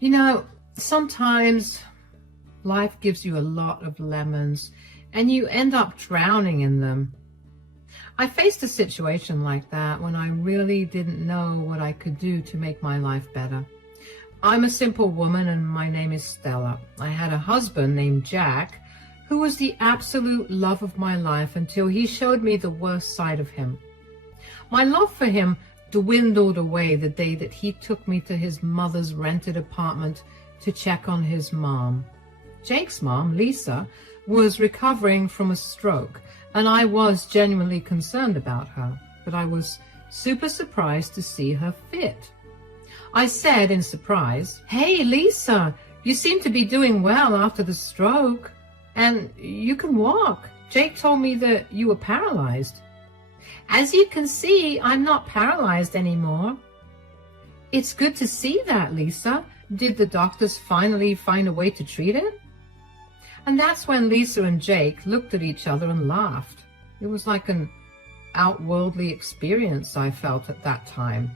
You know, sometimes life gives you a lot of lemons and you end up drowning in them. I faced a situation like that when I really didn't know what I could do to make my life better. I'm a simple woman and my name is Stella. I had a husband named Jack who was the absolute love of my life until he showed me the worst side of him. My love for him dwindled away the day that he took me to his mother's rented apartment to check on his mom. Jake's mom, Lisa, was recovering from a stroke, and I was genuinely concerned about her, but I was super surprised to see her fit. I said in surprise, "Hey, Lisa, you seem to be doing well after the stroke, and you can walk. Jake told me that you were paralyzed." "As you can see, I'm not paralyzed anymore." "It's good to see that, Lisa. Did the doctors finally find a way to treat it?" And that's when Lisa and Jake looked at each other and laughed. It was like an outworldly experience I felt at that time.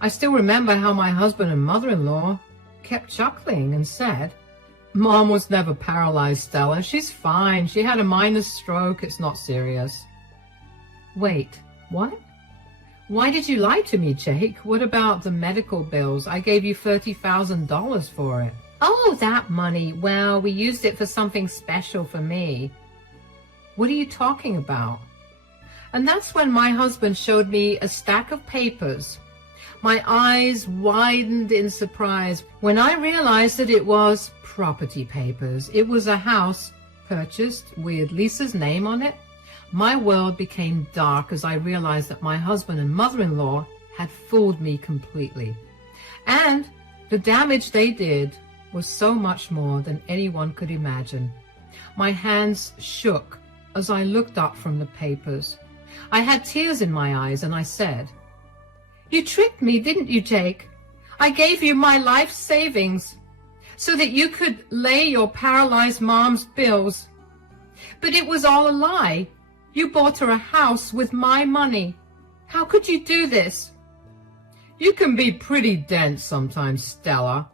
I still remember how my husband and mother-in-law kept chuckling and said, "Mom was never paralyzed, Stella. She's fine. She had a minor stroke. It's not serious." Wait, what? Why did you lie to me, Jake? What about the medical bills? I gave you $30,000 for it. "Oh, that money. Well, we used it for something special for me." "What are you talking about?" And that's when my husband showed me a stack of papers. My eyes widened in surprise when I realized that it was property papers. It was a house purchased with Lisa's name on it. My world became dark as I realized that my husband and mother-in-law had fooled me completely. And the damage they did was so much more than anyone could imagine. My hands shook as I looked up from the papers. I had tears in my eyes and I said, "You tricked me, didn't you, Jake? I gave you my life savings so that you could lay your paralyzed mom's bills. But it was all a lie. You bought her a house with my money. How could you do this?" "You can be pretty dense sometimes, Stella.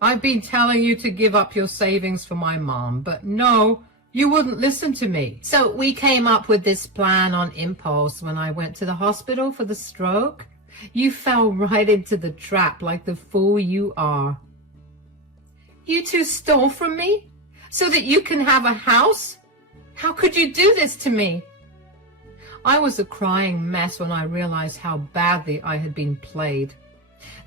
I've been telling you to give up your savings for my mom, but no, you wouldn't listen to me. So we came up with this plan on impulse when I went to the hospital for the stroke. You fell right into the trap like the fool you are." "You two stole from me so that you can have a house? How could you do this to me?" I was a crying mess when I realized how badly I had been played.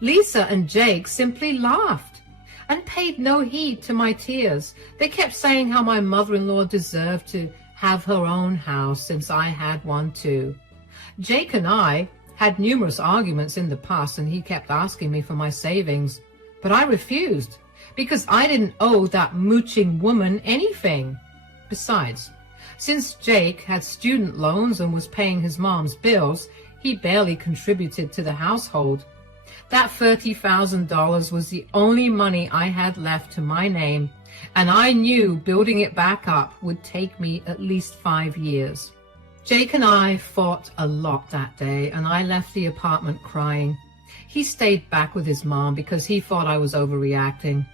Lisa and Jake simply laughed and paid no heed to my tears. They kept saying how my mother-in-law deserved to have her own house since I had one too. Jake and I had numerous arguments in the past and he kept asking me for my savings, but I refused because I didn't owe that mooching woman anything. Besides, since Jake had student loans and was paying his mom's bills, he barely contributed to the household. That $30,000 was the only money I had left to my name, and I knew building it back up would take me at least 5 years. Jake and I fought a lot that day, and I left the apartment crying. He stayed back with his mom because he thought I was overreacting.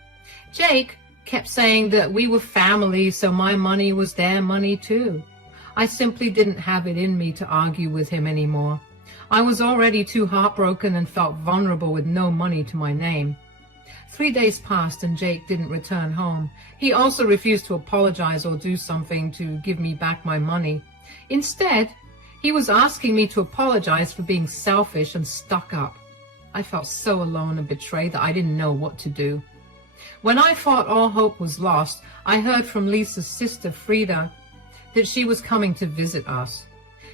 Jake kept saying that we were family, so my money was their money too. I simply didn't have it in me to argue with him anymore. I was already too heartbroken and felt vulnerable with no money to my name. 3 days passed and Jake didn't return home. He also refused to apologize or do something to give me back my money. Instead, he was asking me to apologize for being selfish and stuck up. I felt so alone and betrayed that I didn't know what to do. When I thought all hope was lost, I heard from Lisa's sister, Frida, that she was coming to visit us.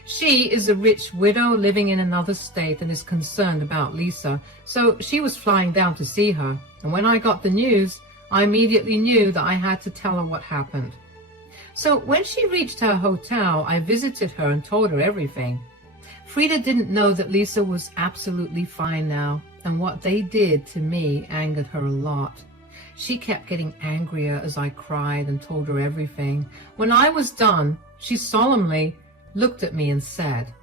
She is a rich widow living in another state and is concerned about Lisa, so she was flying down to see her. And when I got the news, I immediately knew that I had to tell her what happened. So when she reached her hotel, I visited her and told her everything. Frida didn't know that Lisa was absolutely fine now, and what they did to me angered her a lot. She kept getting angrier as I cried and told her everything. When I was done, she solemnly looked at me and said,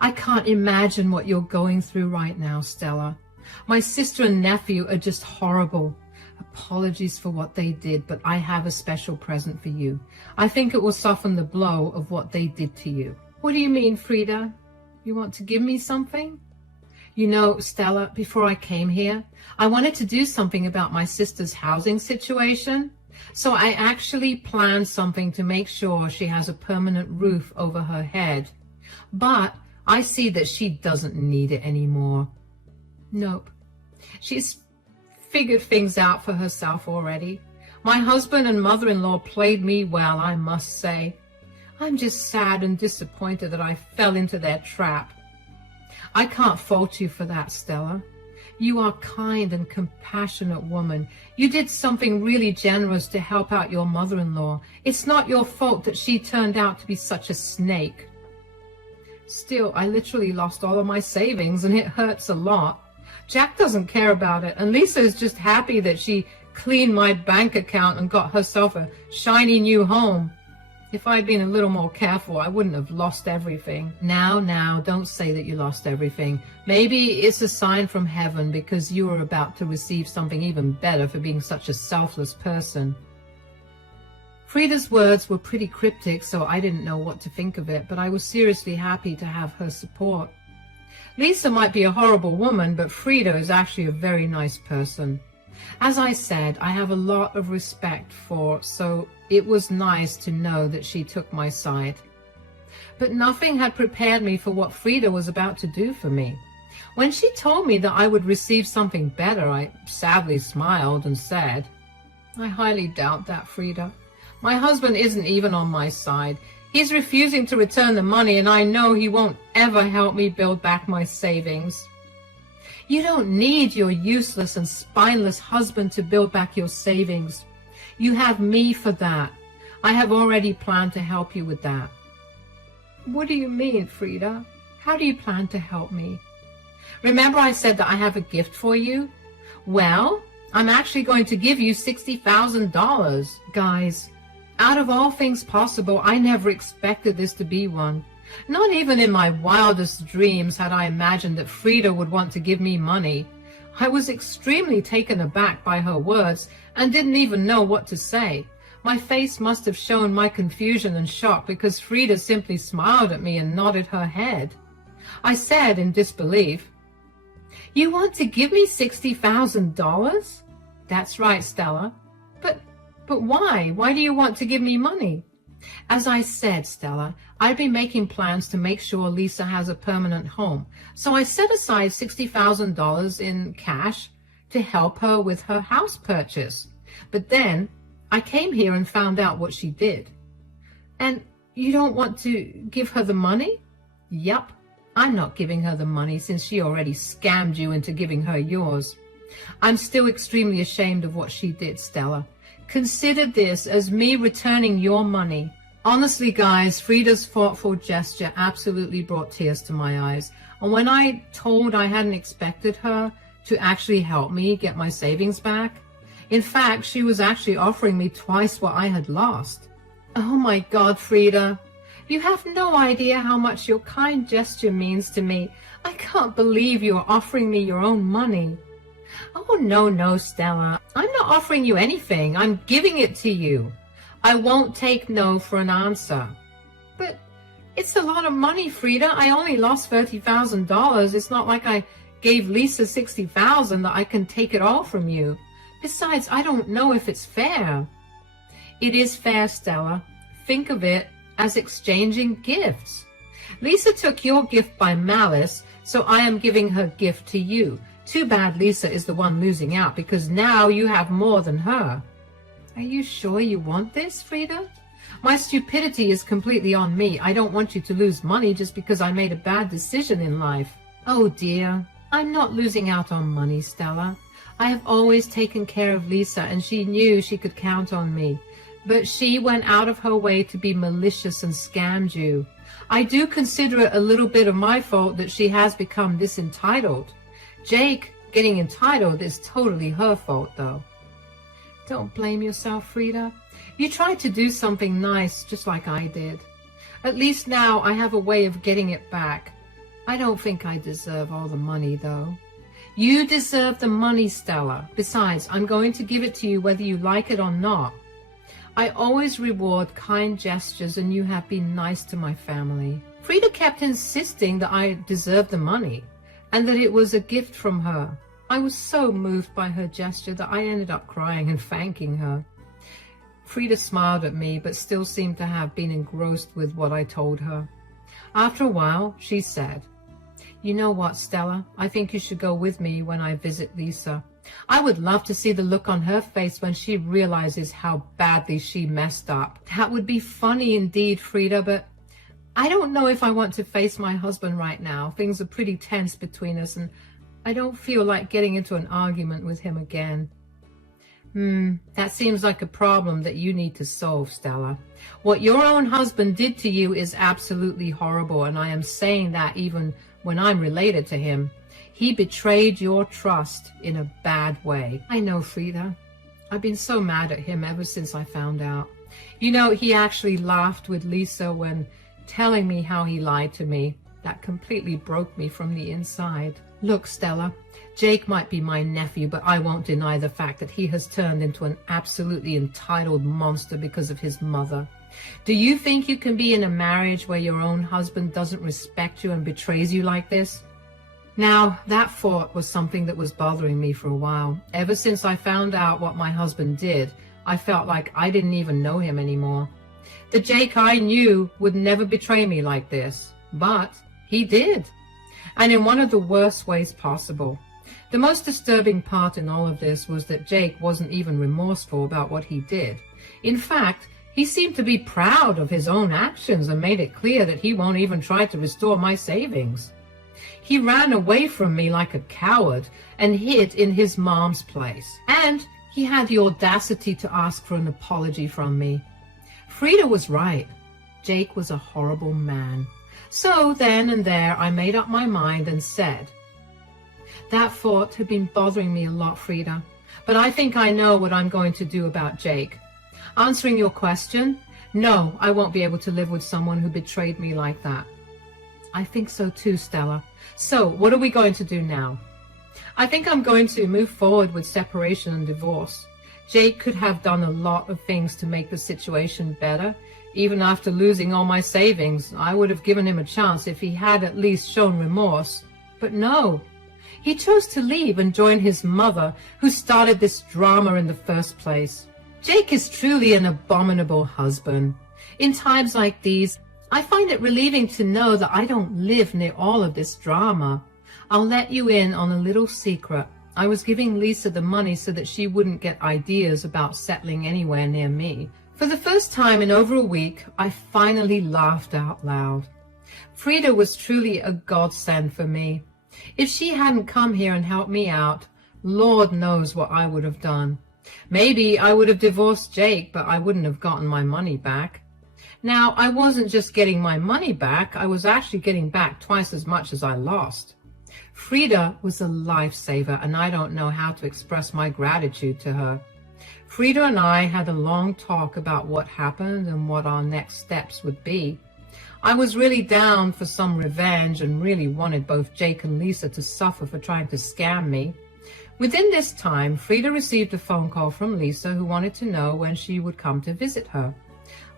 "I can't imagine what you're going through right now, Stella. My sister and nephew are just horrible. Apologies for what they did, but I have a special present for you. I think it will soften the blow of what they did to you. What do you mean, Frida? You want to give me something? You know, Stella, before I came here, I wanted to do something about my sister's housing situation. So I actually planned something to make sure she has a permanent roof over her head. But I see that she doesn't need it anymore. Nope. She's figured things out for herself already. My husband and mother-in-law played me well, I must say. I'm just sad and disappointed that I fell into their trap. I can't fault you for that, Stella. You are a kind and compassionate woman. You did something really generous to help out your mother-in-law. It's not your fault that she turned out to be such a snake. Still, I literally lost all of my savings, and it hurts a lot. Jack doesn't care about it, and Lisa is just happy that she cleaned my bank account and got herself a shiny new home. If I'd been a little more careful, I wouldn't have lost everything. Now, don't say that you lost everything. Maybe it's a sign from heaven because you are about to receive something even better for being such a selfless person. Frida's words were pretty cryptic, so I didn't know what to think of it, but I was seriously happy to have her support. Lisa might be a horrible woman, but Frida is actually a very nice person. As I said, I have a lot of respect for, so it was nice to know that she took my side. But nothing had prepared me for what Frida was about to do for me. When she told me that I would receive something better, I sadly smiled and said, I highly doubt that, Frida. My husband isn't even on my side. He's refusing to return the money, and I know he won't ever help me build back my savings. You don't need your useless and spineless husband to build back your savings. You have me for that. I have already planned to help you with that. What do you mean, Frida? How do you plan to help me? Remember I said that I have a gift for you? Well, I'm actually going to give you $60,000. Guys, out of all things possible, I never expected this to be one. Not even in my wildest dreams had I imagined that Frida would want to give me money. I was extremely taken aback by her words and didn't even know what to say. My face must have shown my confusion and shock because Frida simply smiled at me and nodded her head. I said in disbelief, You want to give me $60,000? That's right, Stella. But why? Why do you want to give me money? As I said, Stella, I've been making plans to make sure Lisa has a permanent home. So I set aside $60,000 in cash to help her with her house purchase. But then I came here and found out what she did. And you don't want to give her the money? Yup, I'm not giving her the money since she already scammed you into giving her yours. I'm still extremely ashamed of what she did, Stella. Consider this as me returning your money. Honestly, guys, Frida's thoughtful gesture absolutely brought tears to my eyes. And when I told I hadn't expected her to actually help me get my savings back, in fact, she was actually offering me twice what I had lost. Oh my God, Frida, you have no idea how much your kind gesture means to me. I can't believe you're offering me your own money. Oh, no, Stella. I'm not offering you anything. I'm giving it to you. I won't take no for an answer. But it's a lot of money, Frida. I only lost $30,000. It's not like I gave Lisa $60,000 that I can take it all from you. Besides, I don't know if it's fair. It is fair, Stella. Think of it as exchanging gifts. Lisa took your gift by malice, so I am giving her gift to you. Too bad Lisa is the one losing out because now you have more than her. Are you sure you want this, Frida? My stupidity is completely on me. I don't want you to lose money just because I made a bad decision in life. Oh dear, I'm not losing out on money, Stella. I have always taken care of Lisa and she knew she could count on me. But she went out of her way to be malicious and scammed you. I do consider it a little bit of my fault that she has become this entitled. Jake getting entitled is totally her fault, though. Don't blame yourself, Frida. You tried to do something nice, just like I did. At least now I have a way of getting it back. I don't think I deserve all the money, though. You deserve the money, Stella. Besides, I'm going to give it to you whether you like it or not. I always reward kind gestures, and you have been nice to my family. Frida kept insisting that I deserved the money and that it was a gift from her. I was so moved by her gesture that I ended up crying and thanking her. Frida smiled at me, but still seemed to have been engrossed with what I told her. After a while, she said, "You know what, Stella? I think you should go with me when I visit Lisa. I would love to see the look on her face when she realizes how badly she messed up." That would be funny indeed, Frida, but I don't know if I want to face my husband right now. Things are pretty tense between us, and I don't feel like getting into an argument with him again. That seems like a problem that you need to solve, Stella. What your own husband did to you is absolutely horrible, and I am saying that even when I'm related to him. He betrayed your trust in a bad way. I know, Frida. I've been so mad at him ever since I found out. You know, he actually laughed with Lisa when telling me how he lied to me. That completely broke me from the inside. Look, Stella, Jake might be my nephew, but I won't deny the fact that he has turned into an absolutely entitled monster because of his mother. Do you think you can be in a marriage where your own husband doesn't respect you and betrays you like this? Now, that thought was something that was bothering me for a while. Ever since I found out what my husband did, I felt like I didn't even know him anymore. The Jake I knew would never betray me like this, but he did. And in one of the worst ways possible. The most disturbing part in all of this was that Jake wasn't even remorseful about what he did. In fact, he seemed to be proud of his own actions and made it clear that he won't even try to restore my savings. He ran away from me like a coward and hid in his mom's place. And he had the audacity to ask for an apology from me. Frida was right. Jake was a horrible man. So then and there I made up my mind and said, "That thought had been bothering me a lot, Frida, but I think I know what I'm going to do about Jake. Answering your question, no, I won't be able to live with someone who betrayed me like that." I think so too, Stella. So what are we going to do now? I think I'm going to move forward with separation and divorce. Jake could have done a lot of things to make the situation better. Even after losing all my savings, I would have given him a chance if he had at least shown remorse. But no, he chose to leave and join his mother, who started this drama in the first place. Jake is truly an abominable husband. In times like these, I find it relieving to know that I don't live near all of this drama. I'll let you in on a little secret. I was giving Lisa the money so that she wouldn't get ideas about settling anywhere near me. For the first time in over a week, I finally laughed out loud. Frida was truly a godsend for me. If she hadn't come here and helped me out, Lord knows what I would have done. Maybe I would have divorced Jake, but I wouldn't have gotten my money back. Now, I wasn't just getting my money back, I was actually getting back twice as much as I lost. Frida was a lifesaver, and I don't know how to express my gratitude to her. Frida and I had a long talk about what happened and what our next steps would be. I was really down for some revenge and really wanted both Jake and Lisa to suffer for trying to scam me. Within this time, Frida received a phone call from Lisa, who wanted to know when she would come to visit her.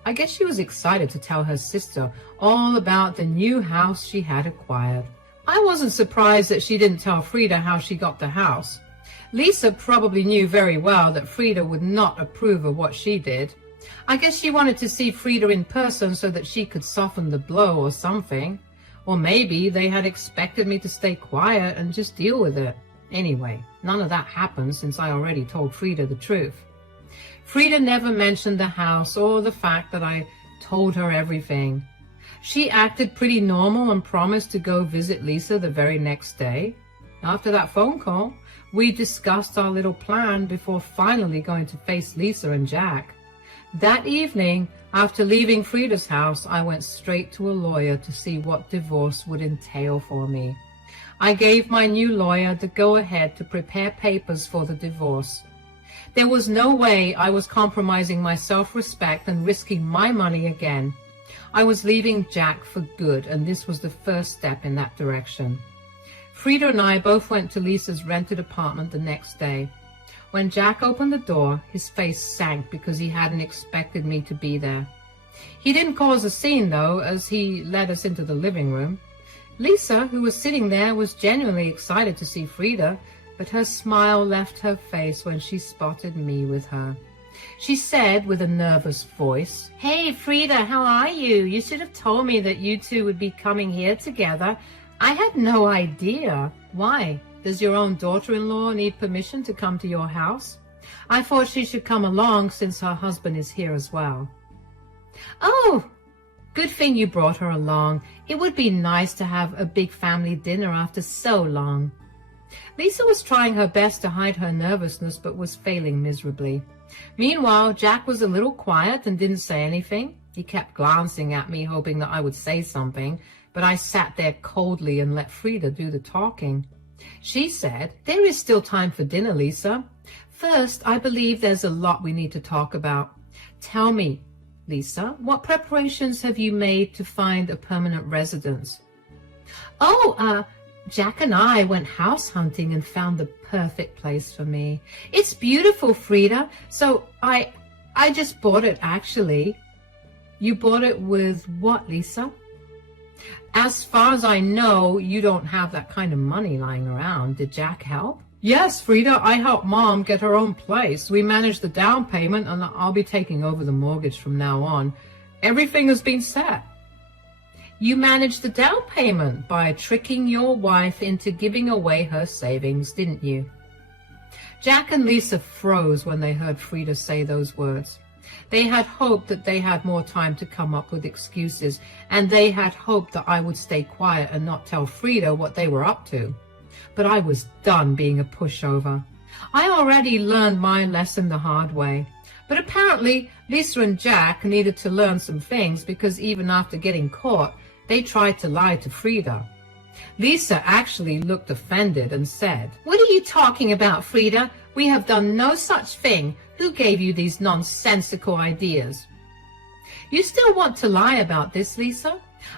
I guess she was excited to tell her sister all about the new house she had acquired. I wasn't surprised that she didn't tell Frida how she got the house. Lisa probably knew very well that Frida would not approve of what she did. I guess she wanted to see Frida in person so that she could soften the blow or something. Or maybe they had expected me to stay quiet and just deal with it. Anyway, none of that happened since I already told Frida the truth. Frida never mentioned the house or the fact that I told her everything. She acted pretty normal and promised to go visit Lisa the very next day. After that phone call, we discussed our little plan before finally going to face Lisa and Jack. That evening, after leaving Frida's house, I went straight to a lawyer to see what divorce would entail for me. I gave my new lawyer the go-ahead to prepare papers for the divorce. There was no way I was compromising my self-respect and risking my money again. I was leaving Jack for good, and this was the first step in that direction. Frida and I both went to Lisa's rented apartment the next day. When Jack opened the door, his face sank because he hadn't expected me to be there. He didn't cause a scene, though, as he led us into the living room. Lisa, who was sitting there, was genuinely excited to see Frida, but her smile left her face when she spotted me with her. She said with a nervous voice, "Hey, Frida, how are you? You should have told me that you two would be coming here together. I had no idea." "Why? Does your own daughter-in-law need permission to come to your house? I thought she should come along since her husband is here as well." "Oh, good thing you brought her along. It would be nice to have a big family dinner after so long." Lisa was trying her best to hide her nervousness, but was failing miserably. Meanwhile, Jack was a little quiet and didn't say anything. He kept glancing at me, hoping that I would say something, but I sat there coldly and let Frida do the talking. She said, "There is still time for dinner, Lisa. First, I believe there's a lot we need to talk about. Tell me, Lisa, what preparations have you made to find a permanent residence?" Jack and I went house hunting and found the perfect place for me. It's beautiful, Frida. So I just bought it, actually." "You bought it with what, Lisa?" "As far as I know, you don't have that kind of money lying around. Did Jack help?" "Yes, Frida, I helped Mom get her own place. We managed the down payment, and I'll be taking over the mortgage from now on. Everything has been set." "You managed the down payment by tricking your wife into giving away her savings, didn't you?" Jack and Lisa froze when they heard Frida say those words. They had hoped that they had more time to come up with excuses, and they had hoped that I would stay quiet and not tell Frida what they were up to. But I was done being a pushover. I already learned my lesson the hard way. But apparently, Lisa and Jack needed to learn some things, because even after getting caught, they tried to lie to Frida. Lisa actually looked offended and said, "What are you talking about, Frida? We have done no such thing. Who gave you these nonsensical ideas?" "You still want to lie about this, Lisa?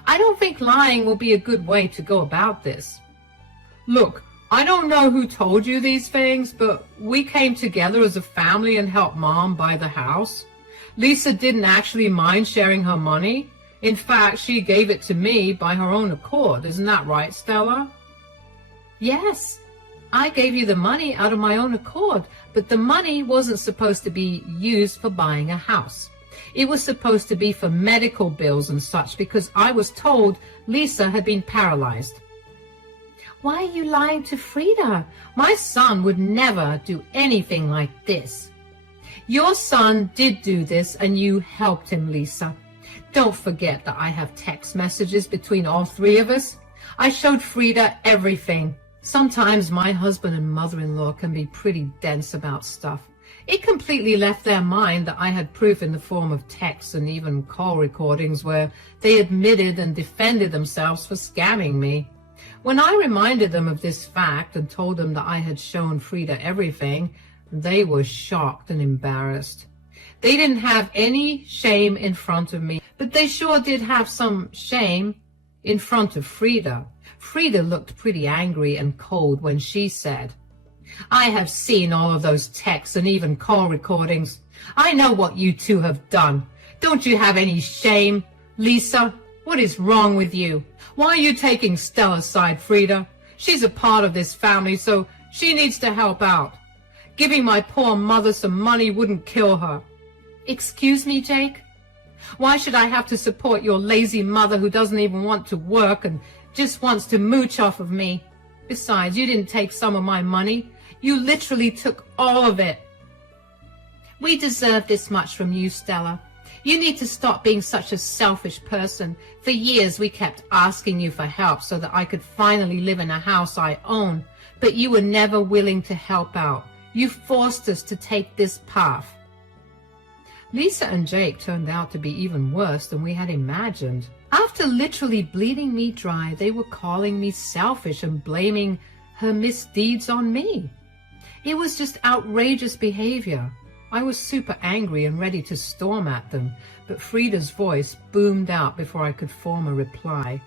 I don't think lying will be a good way to go about this." "Look, I don't know who told you these things, but we came together as a family and helped Mom buy the house. Lisa didn't actually mind sharing her money. In fact, she gave it to me by her own accord. Isn't that right, Stella?" "Yes, I gave you the money out of my own accord, but the money wasn't supposed to be used for buying a house. It was supposed to be for medical bills and such, because I was told Lisa had been paralyzed." "Why are you lying to Frida? My son would never do anything like this." "Your son did do this, and you helped him, Lisa. Don't forget that I have text messages between all three of us. I showed Frida everything. Sometimes my husband and mother-in-law can be pretty dense about stuff. It completely left their mind that I had proof in the form of texts and even call recordings where they admitted and defended themselves for scamming me. When I reminded them of this fact and told them that I had shown Frida everything, they were shocked and embarrassed. They didn't have any shame in front of me, but they sure did have some shame in front of Frida. Frida looked pretty angry and cold when she said, "I have seen all of those texts and even call recordings. I know what you two have done. Don't you have any shame? Lisa, what is wrong with you? Why are you taking Stella's side, Frida? She's a part of this family, so she needs to help out. Giving my poor mother some money wouldn't kill her." "Excuse me, Jake? Why should I have to support your lazy mother who doesn't even want to work and just wants to mooch off of me? Besides, you didn't take some of my money. You literally took all of it." "We deserve this much from you, Stella. You need to stop being such a selfish person. For years we kept asking you for help so that I could finally live in a house I own, but you were never willing to help out. You forced us to take this path." Lisa and Jake turned out to be even worse than we had imagined. After literally bleeding me dry, they were calling me selfish and blaming her misdeeds on me. It was just outrageous behavior. I was super angry and ready to storm at them, but Frida's voice boomed out before I could form a reply.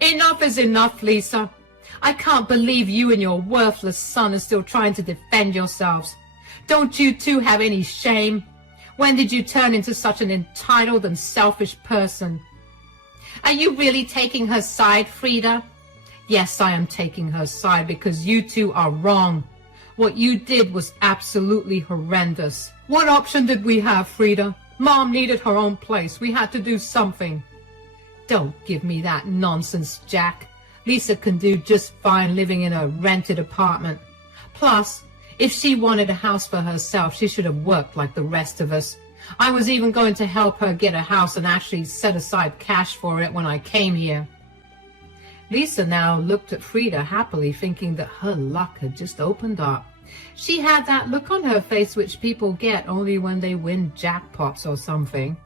"Enough is enough, Lisa. I can't believe you and your worthless son are still trying to defend yourselves. Don't you two have any shame? When did you turn into such an entitled and selfish person? Are you really taking her side, Frida? Yes, I am taking her side because you two are wrong. What you did was absolutely horrendous. What option did we have, Frida? Mom needed her own place. We had to do something. Don't give me that nonsense, Jack. Lisa can do just fine living in a rented apartment. Plus, if she wanted a house for herself, she should have worked like the rest of us. I was even going to help her get a house and actually set aside cash for it when I came here. Lisa now looked at Frida happily, thinking that her luck had just opened up. She had that look on her face which people get only when they win jackpots or something.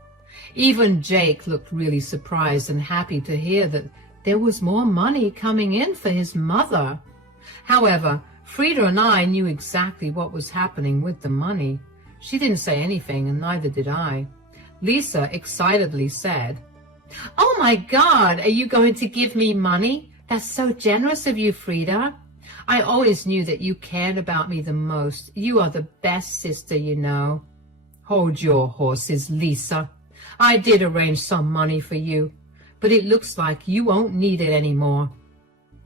Even Jake looked really surprised and happy to hear that there was more money coming in for his mother. However, Frida and I knew exactly what was happening with the money. She didn't say anything, and neither did I. Lisa excitedly said, "Oh my God, are you going to give me money? That's so generous of you, Frida. I always knew that you cared about me the most. You are the best sister, you know." "Hold your horses, Lisa. I did arrange some money for you, but it looks like you won't need it anymore."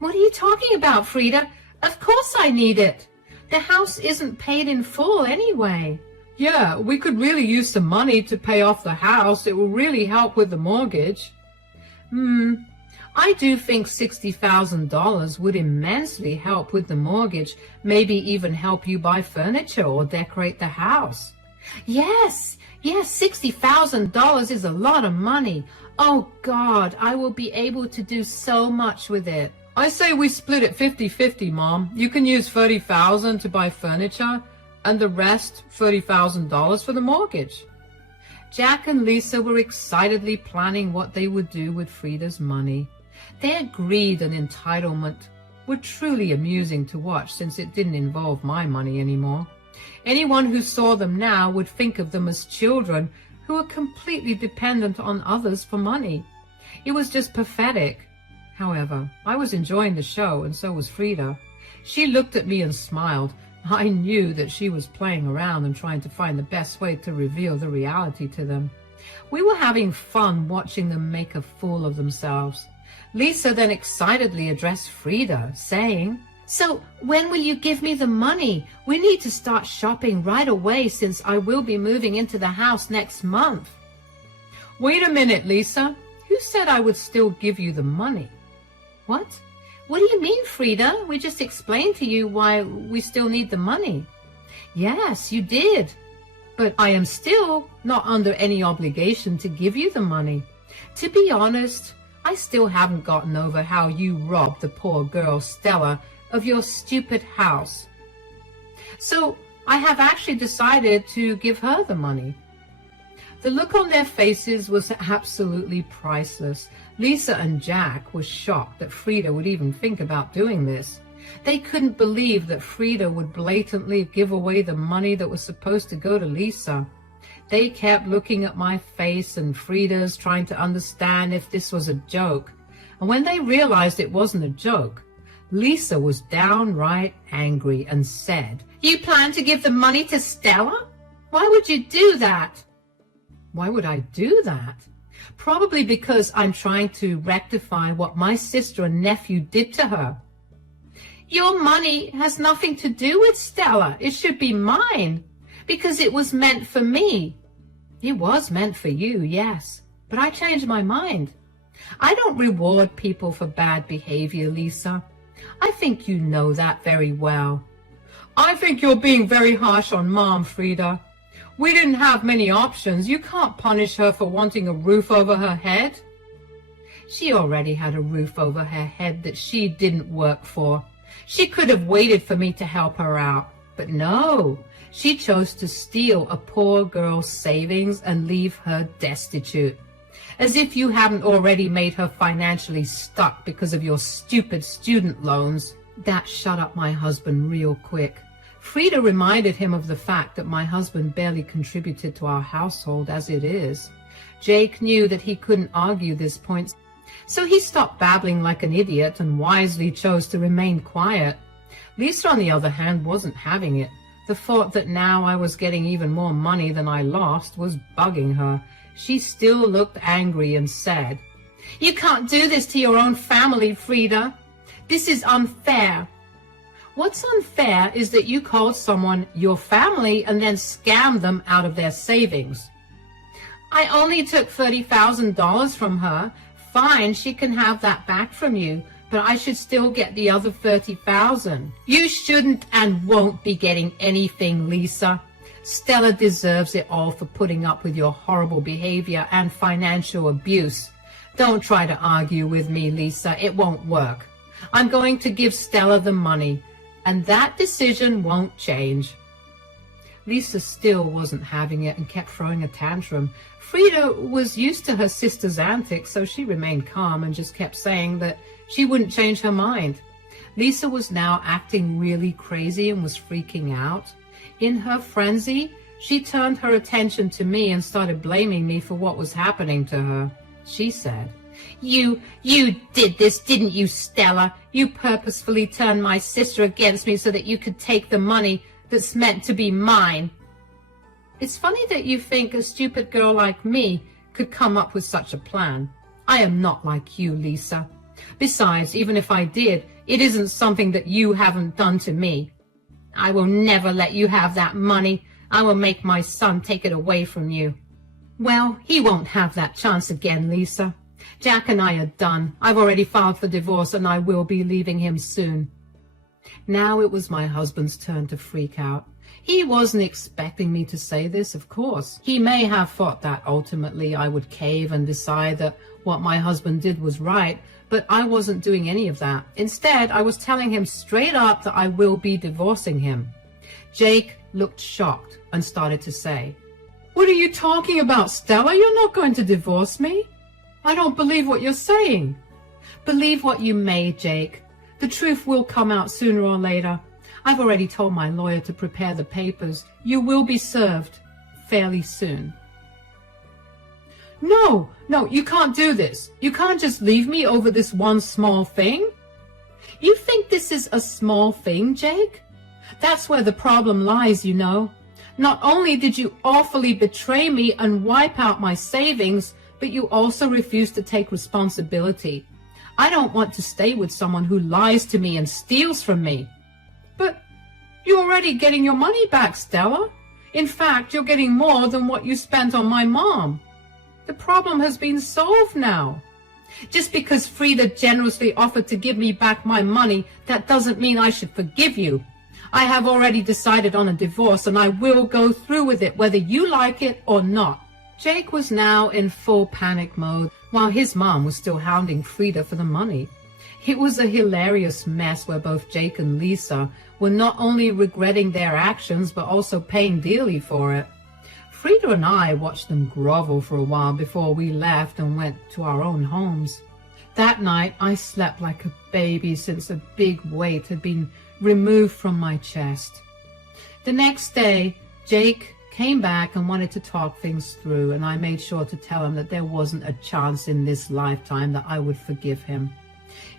"What are you talking about, Frida? Of course I need it. The house isn't paid in full anyway." "Yeah, we could really use some money to pay off the house. It will really help with the mortgage." I do think $60,000 would immensely help with the mortgage, maybe even help you buy furniture or decorate the house." Yes, $60,000 is a lot of money. Oh God, I will be able to do so much with it. "I say we split it 50-50, Mom. You can use $30,000 to buy furniture and the rest, $30,000 for the mortgage." Jack and Lisa were excitedly planning what they would do with Frida's money. Their greed and entitlement were truly amusing to watch, since it didn't involve my money anymore. Anyone who saw them now would think of them as children who were completely dependent on others for money. It was just pathetic. However, I was enjoying the show, and so was Frida. She looked at me and smiled. I knew that she was playing around and trying to find the best way to reveal the reality to them. We were having fun watching them make a fool of themselves. Lisa then excitedly addressed Frida, saying, "So when will you give me the money? We need to start shopping right away since I will be moving into the house next month." "Wait a minute, Lisa. Who said I would still give you the money?" "What? What do you mean, Frida? We just explained to you why we still need the money." "Yes, you did. But I am still not under any obligation to give you the money. To be honest, I still haven't gotten over how you robbed the poor girl Stella of your stupid house. So I have actually decided to give her the money." The look on their faces was absolutely priceless. Lisa and Jack were shocked that Frida would even think about doing this. They couldn't believe that Frida would blatantly give away the money that was supposed to go to Lisa. They kept looking at my face and Frida's, trying to understand if this was a joke. And when they realized it wasn't a joke, Lisa was downright angry and said, "You plan to give the money to Stella? Why would you do that?" "Why would I do that?" "Probably because I'm trying to rectify what my sister and nephew did to her." "Your money has nothing to do with Stella. It should be mine, because it was meant for me." "It was meant for you, yes, but I changed my mind. I don't reward people for bad behavior, Lisa. I think you know that very well." "I think you're being very harsh on Mom, Frida. We didn't have many options. You can't punish her for wanting a roof over her head." She already had a roof over her head that she didn't work for. She could have waited for me to help her out. But no, she chose to steal a poor girl's savings and leave her destitute. As if you haven't already made her financially stuck because of your stupid student loans. That shut up my husband real quick. Frida reminded him of the fact that my husband barely contributed to our household as it is. Jake knew that he couldn't argue this point, So he stopped babbling like an idiot and wisely chose to remain quiet. Lisa, on the other hand, wasn't having it. The thought that now I was getting even more money than I lost was bugging her. She still looked angry and said, "You can't do this to your own family, Frida. This is unfair." "What's unfair is that you called someone your family and then scammed them out of their savings." "I only took $30,000 from her. Fine, she can have that back from you, but I should still get the other $30,000. You shouldn't and won't be getting anything, Lisa. Stella deserves it all for putting up with your horrible behavior and financial abuse. Don't try to argue with me, Lisa. It won't work. I'm going to give Stella the money, and that decision won't change." Lisa still wasn't having it and kept throwing a tantrum. Frida was used to her sister's antics, so she remained calm and just kept saying that she wouldn't change her mind. Lisa was now acting really crazy and was freaking out. In her frenzy, she turned her attention to me and started blaming me for what was happening to her. She said, You did this, didn't you, Stella? You purposefully turned my sister against me so that you could take the money that's meant to be mine." "It's funny that you think a stupid girl like me could come up with such a plan. I am not like you, Lisa. Besides, even if I did, it isn't something that you haven't done to me. I will never let you have that money. I will make my son take it away from you." "Well, he won't have that chance again, Lisa. Jack and I are done. I've already filed for divorce and I will be leaving him soon." Now it was my husband's turn to freak out. He wasn't expecting me to say this, of course. He may have thought that ultimately I would cave and decide that what my husband did was right, but I wasn't doing any of that. Instead, I was telling him straight up that I will be divorcing him. Jake looked shocked and started to say, "What are you talking about, Stella? You're not going to divorce me. I don't believe what you're saying." "Believe what you may, Jake. The truth will come out sooner or later. I've already told my lawyer to prepare the papers. You will be served fairly soon." No, you can't do this. You can't just leave me over this one small thing." "You think this is a small thing, Jake? That's where the problem lies, you know. Not only did you awfully betray me and wipe out my savings, but you also refuse to take responsibility. I don't want to stay with someone who lies to me and steals from me." "But you're already getting your money back, Stella. In fact, you're getting more than what you spent on my mom. The problem has been solved now." "Just because Frida generously offered to give me back my money, that doesn't mean I should forgive you. I have already decided on a divorce and I will go through with it whether you like it or not." Jake was now in full panic mode, while his mom was still hounding Frida for the money. It was a hilarious mess where both Jake and Lisa were not only regretting their actions, but also paying dearly for it. Frida and I watched them grovel for a while before we left and went to our own homes. That night, I slept like a baby since a big weight had been removed from my chest. The next day, Jake came back and wanted to talk things through, and I made sure to tell him that there wasn't a chance in this lifetime that I would forgive him.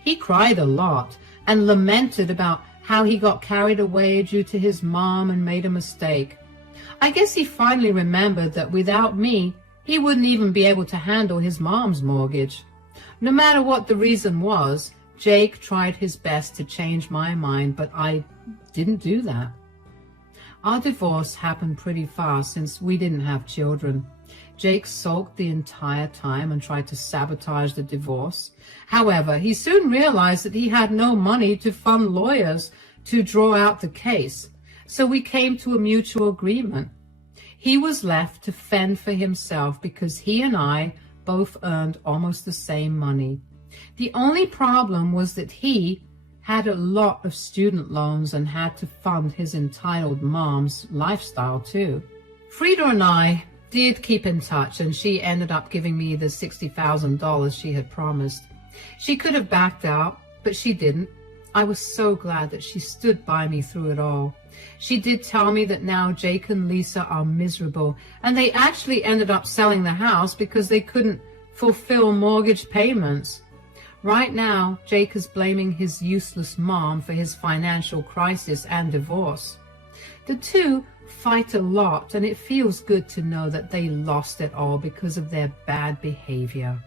He cried a lot and lamented about how he got carried away due to his mom and made a mistake. I guess he finally remembered that without me, he wouldn't even be able to handle his mom's mortgage. No matter what the reason was, Jake tried his best to change my mind, but I didn't do that. Our divorce happened pretty fast since we didn't have children. Jake sulked the entire time and tried to sabotage the divorce. However, he soon realized that he had no money to fund lawyers to draw out the case, so we came to a mutual agreement. He was left to fend for himself because he and I both earned almost the same money. The only problem was that he had a lot of student loans and had to fund his entitled mom's lifestyle too. Frida and I did keep in touch, and she ended up giving me the $60,000 she had promised. She could have backed out, but she didn't. I was so glad that she stood by me through it all. She did tell me that now Jake and Lisa are miserable, and they actually ended up selling the house because they couldn't fulfill mortgage payments. Right now, Jake is blaming his useless mom for his financial crisis and divorce. The two fight a lot, and it feels good to know that they lost it all because of their bad behavior.